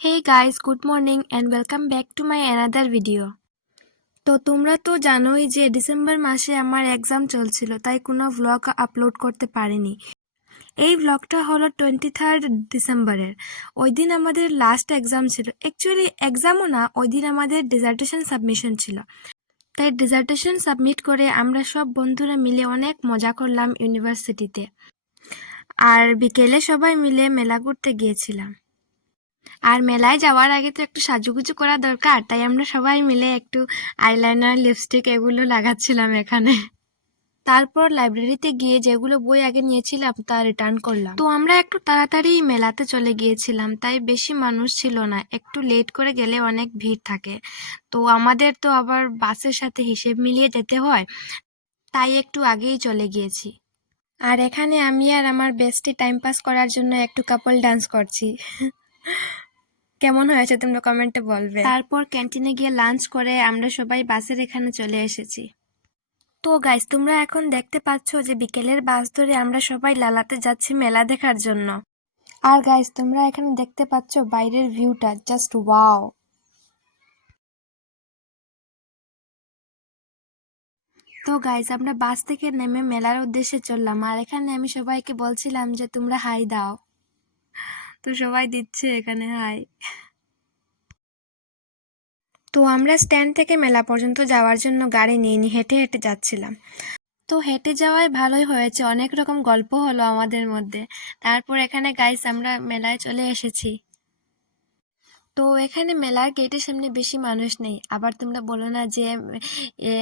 Hey guys, good morning and welcome back to my another video. তো তোমরা তো জানোই যে ডিসেম্বর মাসে আমার এক্সাম চলছিল, তাই কোনো ভ্লগ আপলোড করতে পারিনি। এই ভ্লগটা হলো 23rd ডিসেম্বরের। ওই দিন আমাদের লাস্ট এক্সাম ছিল। অ্যাকচুয়ালি এক্সামও না, ওই দিন আমাদের ডিসার্টেশন সাবমিশন ছিল। তাই ডিসার্টেশন সাবমিট করে আমরা সব বন্ধুরা মিলে অনেক মজা করলাম ইউনিভার্সিটিতে। আর বিকেলে সবাই মিলে মেলা ঘুরতে গিয়েছিলাম। আর মেলায় যাওয়ার আগে তো একটু সাজুগুজু করা দরকার, তাই আমরা সবাই মিলে একটু আইলাইনার, লিপস্টিক এগুলো লাগাচ্ছিলাম এখানে। তারপর লাইব্রেরিতে গিয়ে যেগুলো বই আগে নিয়েছিলাম তা রিটার্ন করলাম। তো আমরা একটু তাড়াতাড়ি মেলাতে চলে গিয়েছিলাম, তাই বেশি মানুষ ছিল না। একটু লেট করে গেলে অনেক ভিড় থাকে। তো আমাদের তো আবার বাসের সাথে হিসেব মিলিয়ে যেতে হয়, তাই একটু আগেই চলে গিয়েছি। আর এখানে আমি আর আমার বেস্টি টাইম পাস করার জন্য একটু কাপল ডান্স করছি। কেমন হয়েছে তোমরা কমেন্টে বলবে। তারপর ক্যান্টিনে গিয়ে লাঞ্চ করে আমরা সবাই বাসের এখানে চলে এসেছি। তো গাইস, তোমরা এখন দেখতে পাচ্ছ যে বিকেলের বাস ধরে আমরা সবাই লালাতে যাচ্ছি মেলা দেখার জন্য। আর গাইস, তোমরা এখানে দেখতে পাচ্ছ বাইরের ভিউটা, জাস্ট ওয়াও। তো গাইস, আমরা বাস থেকে নেমে মেলার উদ্দেশ্যে চললাম। আর এখানে আমি সবাইকে বলছিলাম যে তোমরা হাই দাও, তো সবাই দিচ্ছে এখানে হাই। তো আমরা স্ট্যান্ড থেকে মেলা পর্যন্ত যাওয়ার জন্য গাড়ি নিয়ে হেঁটে হেঁটে যাচ্ছিলাম। তো হেঁটে যাওয়ায় ভালোই হয়েছে, অনেক রকম গল্প হলো আমাদের মধ্যে। তারপর এখানে গাইস আমরা মেলায় চলে এসেছি। তো এখানে মেলার গেটের সামনে বেশি মানুষ নেই। আবার তোমরা বলো না যে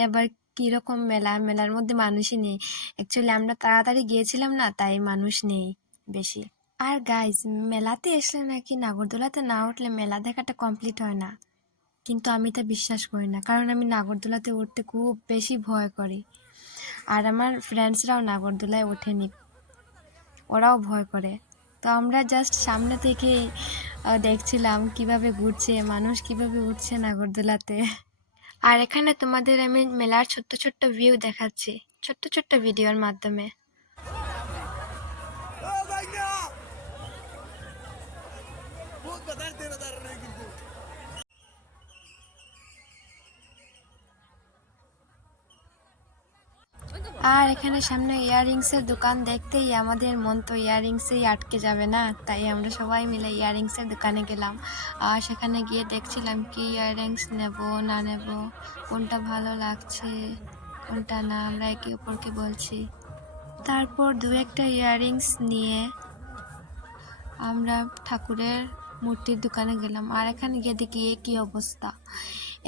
আবার কিরকম মেলা, মেলার মধ্যে মানুষই নেই। অ্যাকচুয়ালি আমরা তাড়াতাড়ি গিয়েছিলাম না, তাই মানুষ নেই বেশি। আর গাইস, মেলাতে এসলে নাকি নাগরদোলাতে না উঠলে মেলা দেখাটা কমপ্লিট হয় না। কিন্তু আমি তা বিশ্বাস করি না, কারণ আমি নাগরদোলাতে উঠতে খুব বেশি ভয় করি। আর আমার ফ্রেন্ডসরাও নাগরদোলায় ওঠেনি, ওরাও ভয় করে। তো আমরা জাস্ট সামনে থেকেই দেখছিলাম কিভাবে ঘুরছে মানুষ, কিভাবে উঠছে নাগরদোলাতে। আর এখানে তোমাদের আমি মেলার ছোট্ট ছোট্ট ভিউ দেখাচ্ছি, ছোট্ট ছোট্ট ভিডিওর মাধ্যমে। আর এখানে সামনে ইয়াররিংসের দোকান দেখতেই আমাদের মন তো ইয়াররিংসেই আটকে যাবে না, তাই আমরা সবাই মিলে ইয়াররিংসের দোকানে গেলাম। আর সেখানে গিয়ে দেখছিলাম কি ইয়াররিংস নেব না নেব, কোনটা ভালো লাগছে কোনটা না, আমরা একে অপরকে বলছি। তারপর দু একটা ইয়াররিংস নিয়ে আমরা ঠাকুরের মূর্তির দোকানে গেলাম। আর এখানে গিয়ে দেখি কি অবস্থা,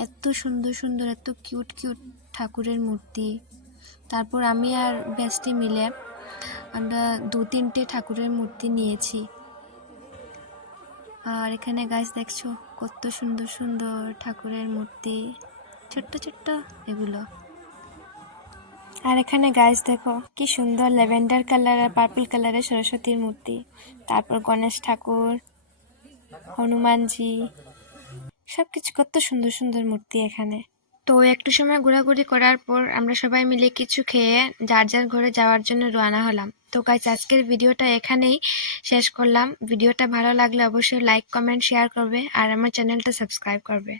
এত সুন্দর সুন্দর, এত কিউট কিউট ঠাকুরের মূর্তি। তারপর আমি আর বেস্টি মিলে আমরা 2-3টে ঠাকুরের মূর্তি নিয়েছি। আর এখানে গাছ দেখছো কত সুন্দর সুন্দর ঠাকুরের মূর্তি, ছোট্ট ছোট্ট এগুলো। আর এখানে গাছ দেখো কি সুন্দর ল্যাভেন্ডার কালার আর পার্পল কালারের সরস্বতীর মূর্তি। তারপর গণেশ ঠাকুর, হনুমানজি, সবকিছু কত সুন্দর সুন্দর মূর্তি এখানে। তো একটু সময় ঘোরাঘুরি করার পর আমরা সবাই মিলে কিছু খেয়ে যার যার ঘরে যাওয়ার জন্য রওনা হলাম। তো গাইস, আজকের ভিডিওটা এখানেই শেষ করলাম। ভিডিওটা ভালো লাগলে অবশ্যই লাইক, কমেন্ট, শেয়ার করবে আর আমার চ্যানেলটা সাবস্ক্রাইব করবে।